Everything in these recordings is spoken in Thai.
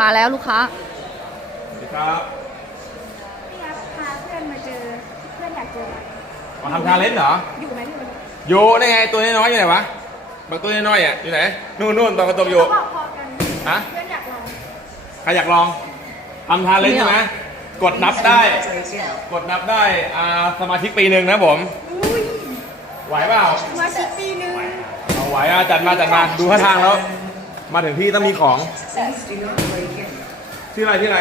มาแล้วลูกค้าสวัสดีครับพี่ครับพาเพื่อนมาเจอเพื่อนอยากเจอมาทำทาเลนต์เหรอ อยู่ไหมพี่วันนี้อยู่ได้ไงตัวน้อยๆอยู่ไหนวะบางตัวน้อยๆอะอยู่ไหนนู่นนู่นตอนกระตกอยู่ เขาบอกพอกันฮะ เพื่อนอยากลองใครอยากลองทำทาเลนต์ใช่ไหมกดนับได้ กดนับได้อ่าสมาชิกปีหนึ่งนะผม อุ้ยไหวเปล่ามาชิกปีนึงเอาไหวอะจัดมาจัดมาดูท่าทางแล้ว มาถึงที่ต้องมีของชื่ออะไรชื่ออะไร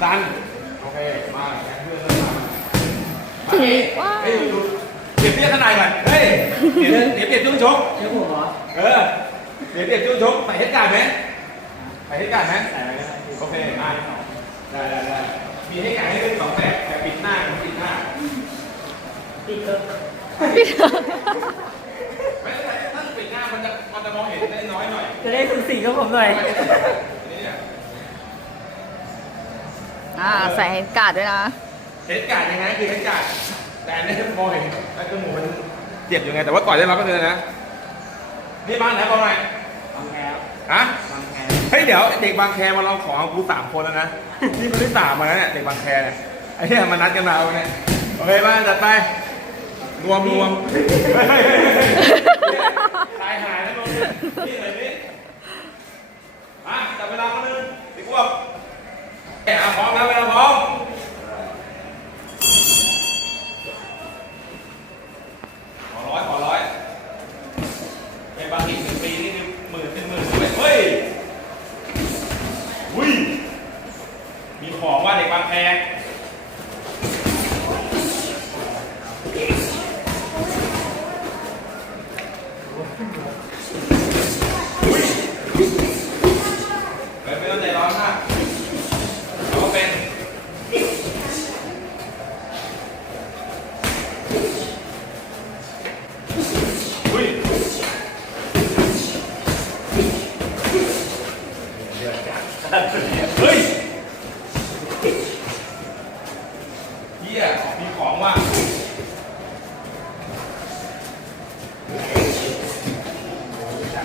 ซัน โอเค มาแกเพื่อนเริ่มมามาเอ๊ะเฮ้ยดูเก็บเบี้ยข้างในก่อนเฮ้ย เดี๋ยวเดี๋ยวเก็บช่วงชกเดี๋ยวผมเหรอ เออ เดี๋ยวเก็บช่วงชกใส่เฮดการ์ดไหมใส่เฮดการ์ดไหมใส่อะไรก็ได้โอเคอะได้ได้ได้มีเฮดการ์ดให้เลือกสองแบบแบบปิดหน้ากับปิดหน้าติดเถอะไม่เป็นไรถ้าปิดหน้า มันจะมันจะมองเห็นได้น้อยหน่อยจะได้สูสีกับผมหน่อย นี่เนี่ยอ่าใส่การ์ดด้วยนะเฮดการ์ดยังไงคือเฮดการ์ดแต่อันนี้มองเห็นไอ้จมูกมันเจ็บอยู่ไงแต่ว่าก่อนได้รับก็เลยนะนี่บ้านไหนบอกหน่อยบางแคครับฮะบางแคเฮ้ยเดี๋ยวเด็กบางแคมาลองของกูสามคนแล้วนะนี่คนที่สามมาแล้วเนี่ยเด็กบางแคเนี่ยไอ้เนี่ยมานัดกันมาวันนี้โอเคบ้านจัดไปรวมรวมตายหายแล้วรวม นี่เลยนี่มาจับเวลาคนหนึงดีกว่าแกะพร้อมแล้วเวลาพร้อมขอร้อยขอร้อยไอ้บางทีหนึ่งปีนี่หมื่นเป็นหมื่นเลยเฮ้ยอุ้ยมีของว่าเด็กบางแค เฮ้ยไม่ต้องใจร้อนมากเขาเป็น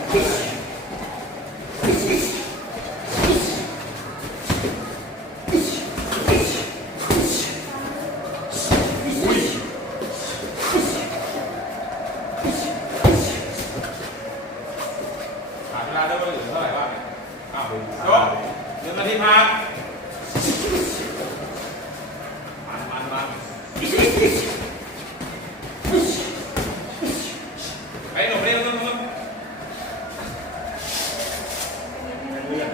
Yeah.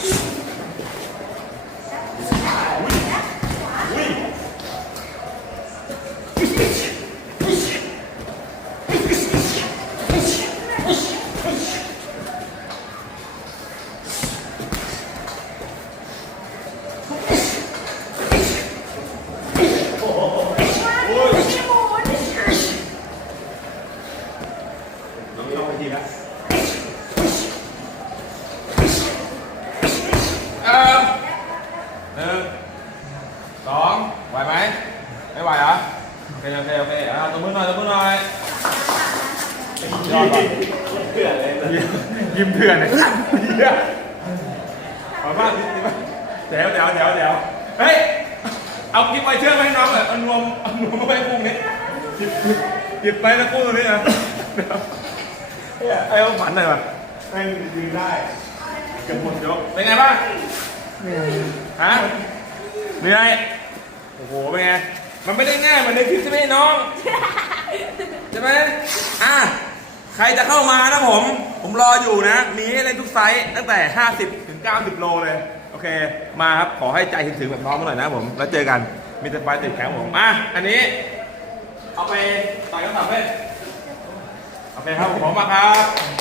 ปริก้าอุ้ยอุ้ย โอ้ยต้องเข้าไปทีละเอิ่มหนึ่งสองไหวไหมไม่ไหวเหรอโอเคโอเคโอเคอ่าตัว มือหน่อยตัวมือหน่อยยอดว่ะเพื่อนเลยยิ้มเพื่อนเลยเหี้ยขอบมากดีมากเดี๋ยวเดี๋ยวเดี๋ยวเดี๋ยวเฮ้ย เอากิ๊บไปเชื่อมให้น้องหน่อยเอานวมเอานวมมาไว้กุ้งนี้หยิบหยิบหยิบไปแล้วกุ้งตรงนี้นะเดี๋ยวเฮ้ยไอ้เอาฝันหน่อยว่ะแม่งยืนได้เกือบหมดยกเป็นไงบ้างฮะเหนื่อยโอ้โหเป็นไง มันไม่ได้ง่ายเหมันในคลิปใช่ไหมน้อง ใช่ไหมอะ ใครจะเข้ามานะผม ผมรออยู่นะ มีให้เล่นทุกไซส์ตั้งแต่ 50 ถึง 90 โลเลย โอเค มาครับ ขอให้ใจถึงๆแบบน้องมาหน่อยนะผม แล้วเจอกัน มีแต่ไฟติดแขนผม อะ อันนี้ เอาไปต่อยกระสับเล่นโอเคครับ ผมขอบคุณมากครับ